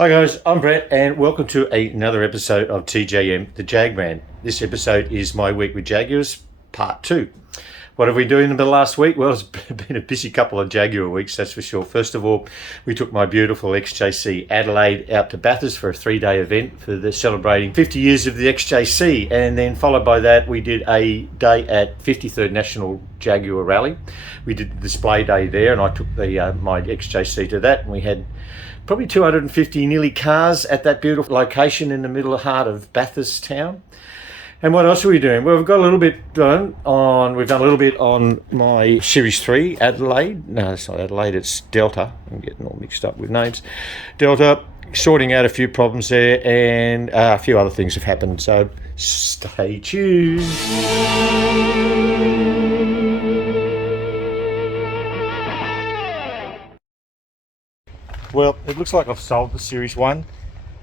Hi guys, I'm Brett and welcome to another episode of TJM, the Jagman. This episode is my week with Jaguars, part 2. What have we been doing in the last week? Well, it's been a busy couple of Jaguar weeks, that's for sure. First of all, we took my beautiful XJC Adelaide out to Bathurst for a 3-day event for the celebrating 50 years of the XJC, and then followed by that we did a day at 53rd National Jaguar Rally. We did the display day there and I took my XJC to that, and we had probably 250 nearly cars at that beautiful location in the middle of the heart of Bathurst town. And what else are we doing? Well, we've got a little bit done on, we've done a little bit on my Series 3 Adelaide. No, it's not Adelaide, it's Delta. I'm getting all mixed up with names. Delta, sorting out a few problems there, and a few other things have happened. So stay tuned. Well, it looks like I've sold the Series 1.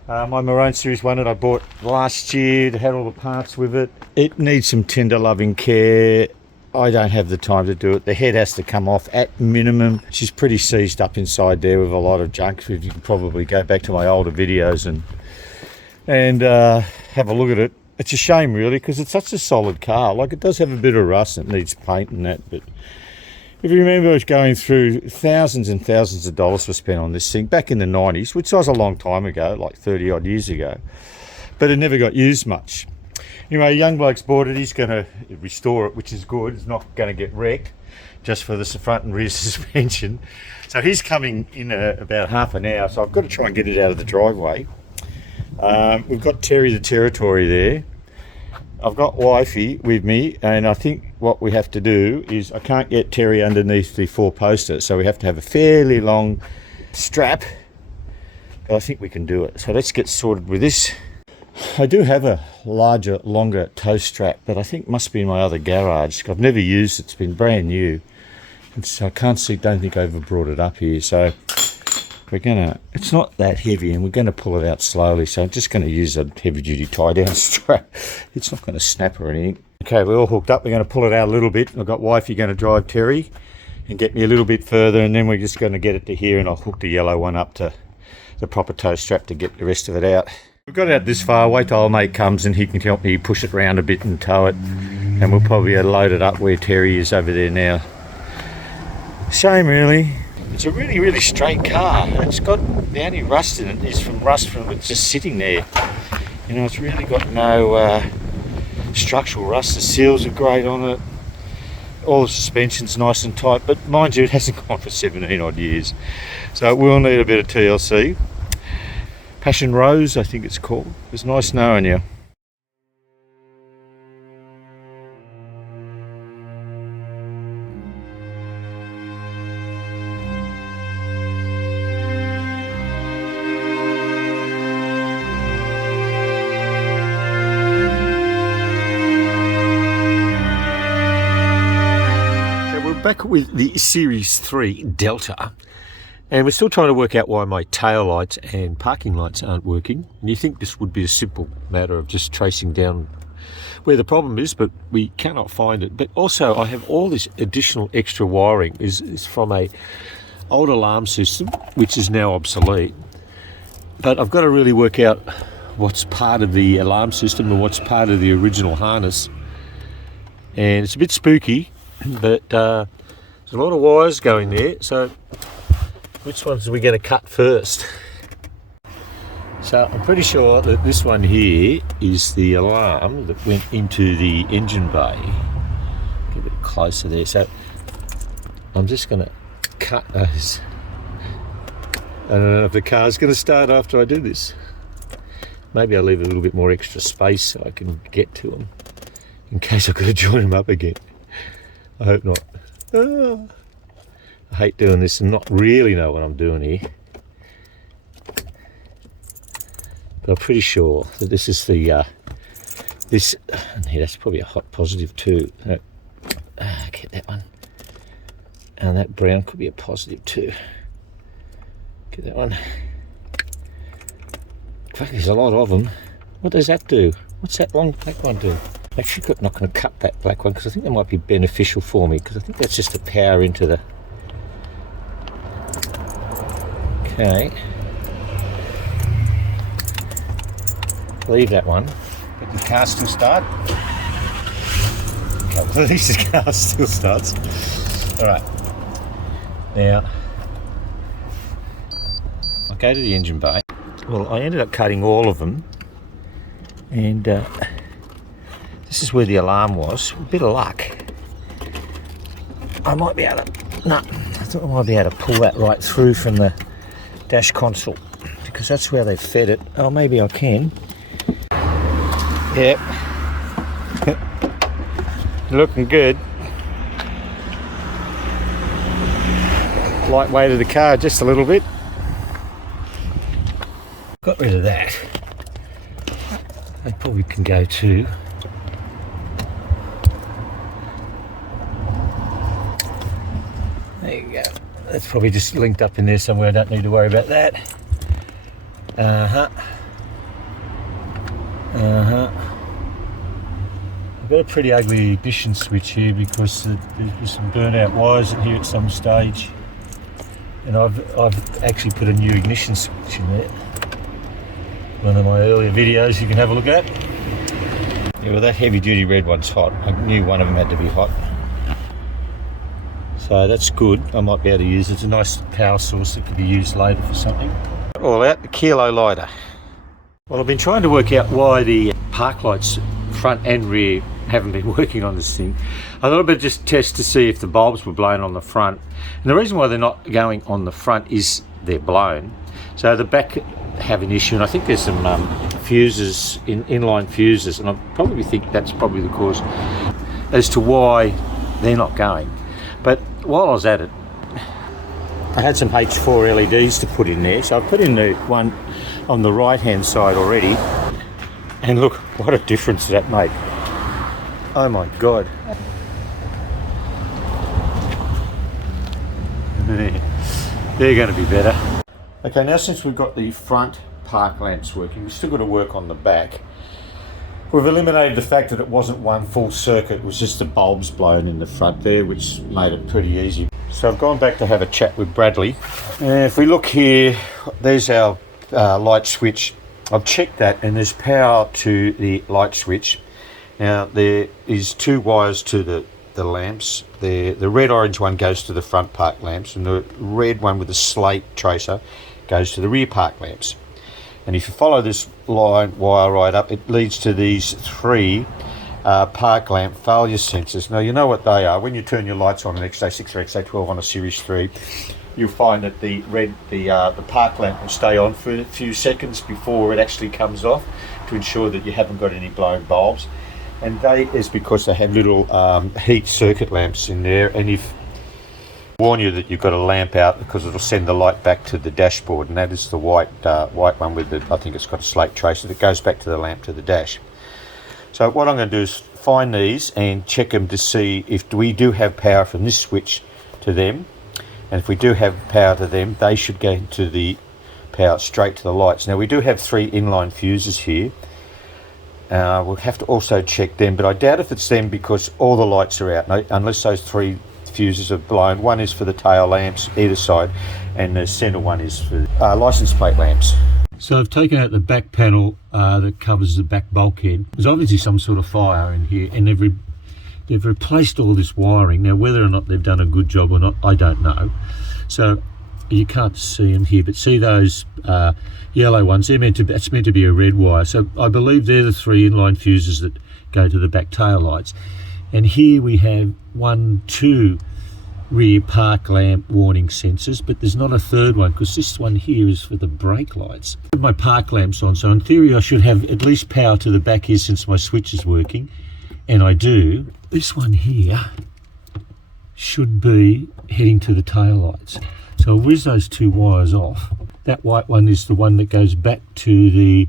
My Maroon Series 1 that I bought last year, that had all the parts with it. It needs some tender loving care. I don't have the time to do it. The head has to come off at minimum. She's pretty seized up inside there with a lot of junk. You can probably go back to my older videos and have a look at it. It's a shame really, because it's such a solid car. Like, it does have a bit of rust and it needs paint and that, but if you remember, I was going through thousands and thousands of dollars were spent on this thing back in the 90s, which was a long time ago, like 30 odd years ago, but it never got used much. Anyway, a young bloke's bought it. He's going to restore it, which is good. It's not going to get wrecked, just for the front and rear suspension. So he's coming in about half an hour, so I've got to try and get it out of the driveway. We've got Terry the Territory there. I've got Wifey with me, and I think what we have to do is, I can't get Terry underneath the 4-poster, so we have to have a fairly long strap, but I think we can do it. So let's get sorted with this. I do have a larger, longer tow strap, but I think must be in my other garage. I've never used it, it's been brand new, and so I don't think I ever brought it up here. So it's not that heavy, and we're going to pull it out slowly, so I'm just going to use a heavy duty tie down strap. It's not going to snap or anything. Okay, we're all hooked up. We're going to pull it out a little bit. I've got Wifey going to drive Terry and get me a little bit further, and then we're just going to get it to here, and I'll hook the yellow one up to the proper tow strap to get the rest of it out. We've got it out this far. Wait till old mate comes and he can help me push it around a bit and tow it, and we'll probably load it up where Terry is over there now. Shame really. It's a really, really straight car. It's got, the only rust in it is from rust from it just sitting there. You know, it's really got no structural rust. The seals are great on it. All the suspension's nice and tight, but mind you, it hasn't gone for 17 odd years. So it will need a bit of TLC. Passion Rose, I think it's called. It's nice knowing you. Back with the Series 3 Delta, and we're still trying to work out why my tail lights and parking lights aren't working. And you think this would be a simple matter of just tracing down where the problem is, but we cannot find it. But also I have all this additional extra wiring is from a old alarm system which is now obsolete, but I've got to really work out what's part of the alarm system and what's part of the original harness, and it's a bit spooky. But there's a lot of wires going there, so which ones are we going to cut first? So I'm pretty sure that this one here is the alarm that went into the engine bay. Get a bit closer there. So I'm just going to cut those. I don't know if the car's going to start after I do this. Maybe I'll leave a little bit more extra space so I can get to them in case I've got to join them up again. I hope not. I hate doing this and not really know what I'm doing here. But I'm pretty sure that this is the, yeah, that's probably a hot positive too. Get that one. And that brown could be a positive too. Get that one. Fuck, there's a lot of them. What does that do? What's that long black one do? Actually, I'm not going to cut that black one because I think that might be beneficial for me, because I think that's just the power into the... Okay. leave that one. But the car still start. Okay, well, at least the car still starts. All right. Now, I'll go to the engine bay. Well, I ended up cutting all of them, and this is where the alarm was. A bit of luck. I might be able to, no, I thought I might be able to pull that right through from the dash console, because that's where they fed it. Oh, maybe I can. Yep. Looking good. Lightweight of the car just a little bit. Got rid of that. They probably can go too. There you go. That's probably just linked up in there somewhere. I don't need to worry about that. I've got a pretty ugly ignition switch here because there's some burnt-out wires in here at some stage, and I've actually put a new ignition switch in there. One of my earlier videos you can have a look at. Yeah, well, that heavy-duty red one's hot. I knew one of them had to be hot, so that's good. I might be able to use it. It's a nice power source that could be used later for something. All out the kilo lighter. Well, I've been trying to work out why the park lights front and rear haven't been working on this thing. I thought I'd better just test to see if the bulbs were blown on the front. And the reason why they're not going on the front is they're blown. So the back have an issue, and I think there's some fuses, inline fuses, and I probably think that's probably the cause as to why they're not going. But while I was at it, I had some H4 LEDs to put in there, so I put in the one on the right hand side already, and look what a difference that made. Oh my god. They're going to be better. Okay, now since we've got the front park lamps working, we've still got to work on the back. We've eliminated the fact that it wasn't one full circuit, it was just the bulbs blown in the front there, which made it pretty easy. So I've gone back to have a chat with Bradley. If we look here, there's our light switch. I've checked that, and there's power to the light switch. Now there is two wires to the lamps. The red-orange one goes to the front park lamps, and the red one with the slate tracer goes to the rear park lamps. And if you follow this line wire right up, it leads to these three park lamp failure sensors. Now you know what they are. When you turn your lights on an XA6 or XA12 on a Series 3, you'll find that the park lamp will stay on for a few seconds before it actually comes off, to ensure that you haven't got any blown bulbs. And that is because they have little heat circuit lamps in there, and if warn you that you've got a lamp out, because it'll send the light back to the dashboard, and that is the white one with the, I think it's got a slate tracer that goes back to the lamp to the dash. So what I'm going to do is find these and check them to see if we do have power from this switch to them, and if we do have power to them, they should go into the power straight to the lights. Now we do have three inline fuses here. We'll have to also check them, but I doubt if it's them, because all the lights are out unless those three fuses are blown. One is for the tail lamps either side, and the centre one is for license plate lamps. So I've taken out the back panel that covers the back bulkhead. There's obviously some sort of fire in here, and they've replaced all this wiring. Now whether or not they've done a good job or not, I don't know. So you can't see them here, but see those yellow ones, that's meant to be a red wire. So I believe they're the three inline fuses that go to the back tail lights. And here we have 2 rear park lamp warning sensors, but there's not a third one, because this one here is for the brake lights. I have my park lamps on, so in theory I should have at least power to the back here since my switch is working, and I do. This one here should be heading to the tail lights. So I'll whiz those 2 wires off. That white one is the one that goes back to the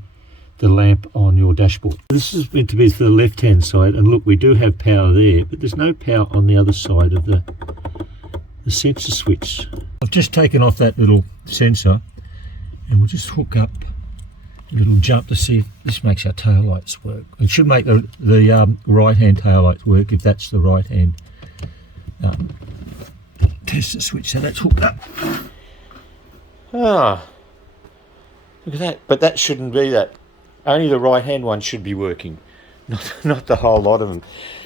lamp on your dashboard. This is meant to be to the left hand side, and look, we do have power there, but there's no power on the other side of the sensor switch. I've just taken off that little sensor, and we'll just hook up a little jump to see if this makes our tail lights work. It should make the right hand tail lights work if that's the right hand tester switch. So that's hooked up. Ah, look at that. But that shouldn't be that. only the right hand one should be working, not the whole lot of them.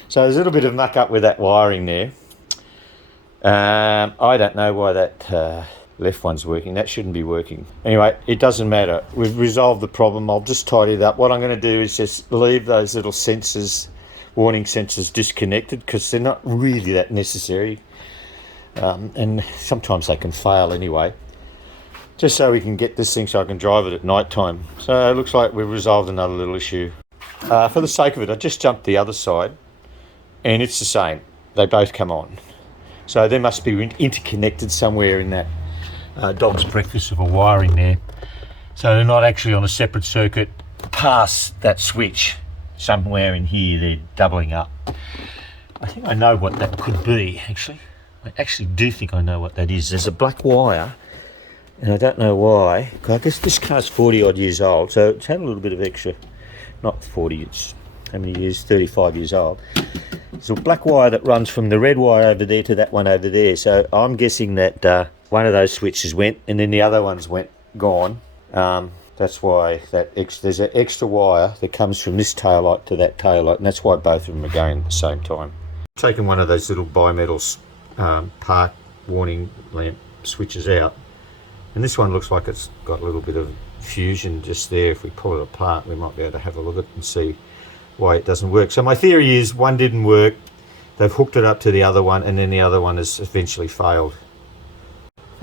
So there's a little bit of muck up with that wiring there. I don't know why that left one's working. That shouldn't be working. Anyway, it doesn't matter. We've resolved the problem. I'll just tidy it up. What I'm going to do is just leave those little sensors, warning sensors, disconnected, because they're not really that necessary. And sometimes they can fail anyway. Just so we can get this thing so I can drive it at night time. So it looks like we've resolved another little issue. For the sake of it, I just jumped the other side, and it's the same. They both come on. So they must be interconnected somewhere in that dog's breakfast of a wiring there. So they're not actually on a separate circuit past that switch. Somewhere in here they're doubling up. I think I know what that could be, actually. I actually do think I know what that is. There's a black wire, and I don't know why. I guess this car's 40 odd years old, so it's had a little bit of extra. Not 40, it's how many years? 35 years old. There's a black wire that runs from the red wire over there to that one over there. So I'm guessing that one of those switches went, and then the other ones went gone. That's why there's an extra wire that comes from this taillight to that taillight, and that's why both of them are going at the same time. I've taken one of those little bimetal park warning lamp switches out, and this one looks like it's got a little bit of fusion just there. If we pull it apart, we might be able to have a look at it and see why it doesn't work. So my theory is one didn't work, they've hooked it up to the other one, and then the other one has eventually failed.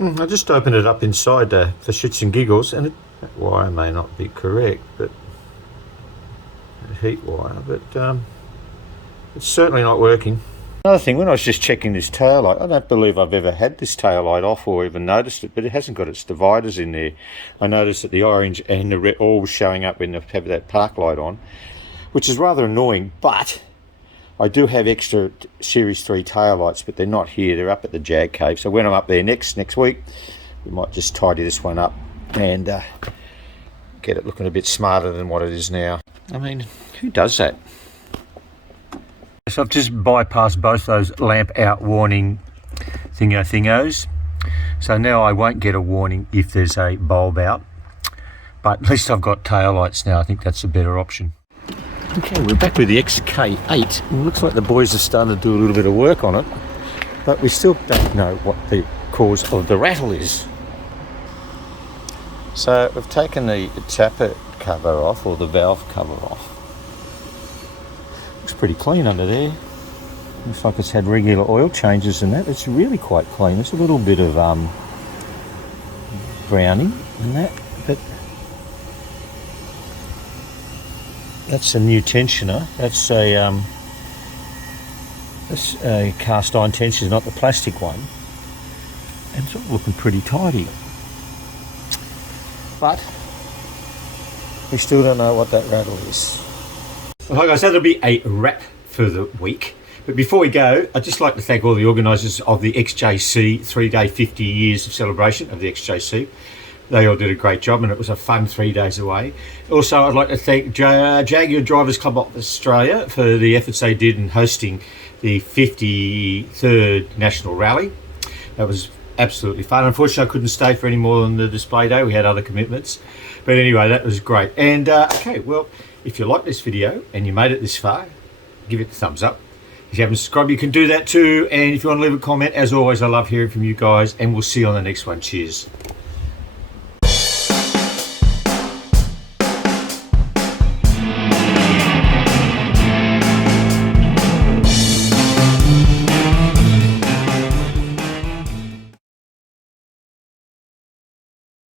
I just opened it up inside for shits and giggles, and that wire may not be correct, but heat wire, but it's certainly not working. Another thing, when I was just checking this taillight, I don't believe I've ever had this taillight off or even noticed it, but it hasn't got its dividers in there. I noticed that the orange and the red all was showing up when they have that park light on, which is rather annoying, but I do have extra Series 3 taillights, but they're not here. They're up at the Jag Cave. So when I'm up there next week, we might just tidy this one up and get it looking a bit smarter than what it is now. I mean, who does that? So I've just bypassed both those lamp out warning thingos. So now I won't get a warning if there's a bulb out. But at least I've got taillights now. I think that's a better option. Okay, we're back with the XK8. It looks like the boys are starting to do a little bit of work on it, but we still don't know what the cause of the rattle is. So we've taken the tapper cover off, or the valve cover off. Looks pretty clean under there. Looks like it's had regular oil changes and that. It's really quite clean. There's a little bit of browning and that, but that's a new tensioner. That's a cast iron tensioner, not the plastic one. And it's all looking pretty tidy. But we still don't know what that rattle is. Well, hi guys, that'll be a wrap for the week. But before we go, I'd just like to thank all the organisers of the XJC 3-day 50 years of celebration of the XJC. They all did a great job, and it was a fun 3 days away. Also, I'd like to thank Jaguar Drivers Club of Australia for the efforts they did in hosting the 53rd National Rally. That was absolutely fun. Unfortunately, I couldn't stay for any more than the display day. We had other commitments. But anyway, that was great. And, okay, well, if you like this video and you made it this far, give it a thumbs up. If you haven't subscribed, you can do that too. And if you want to leave a comment, as always, I love hearing from you guys. And we'll see you on the next one. Cheers.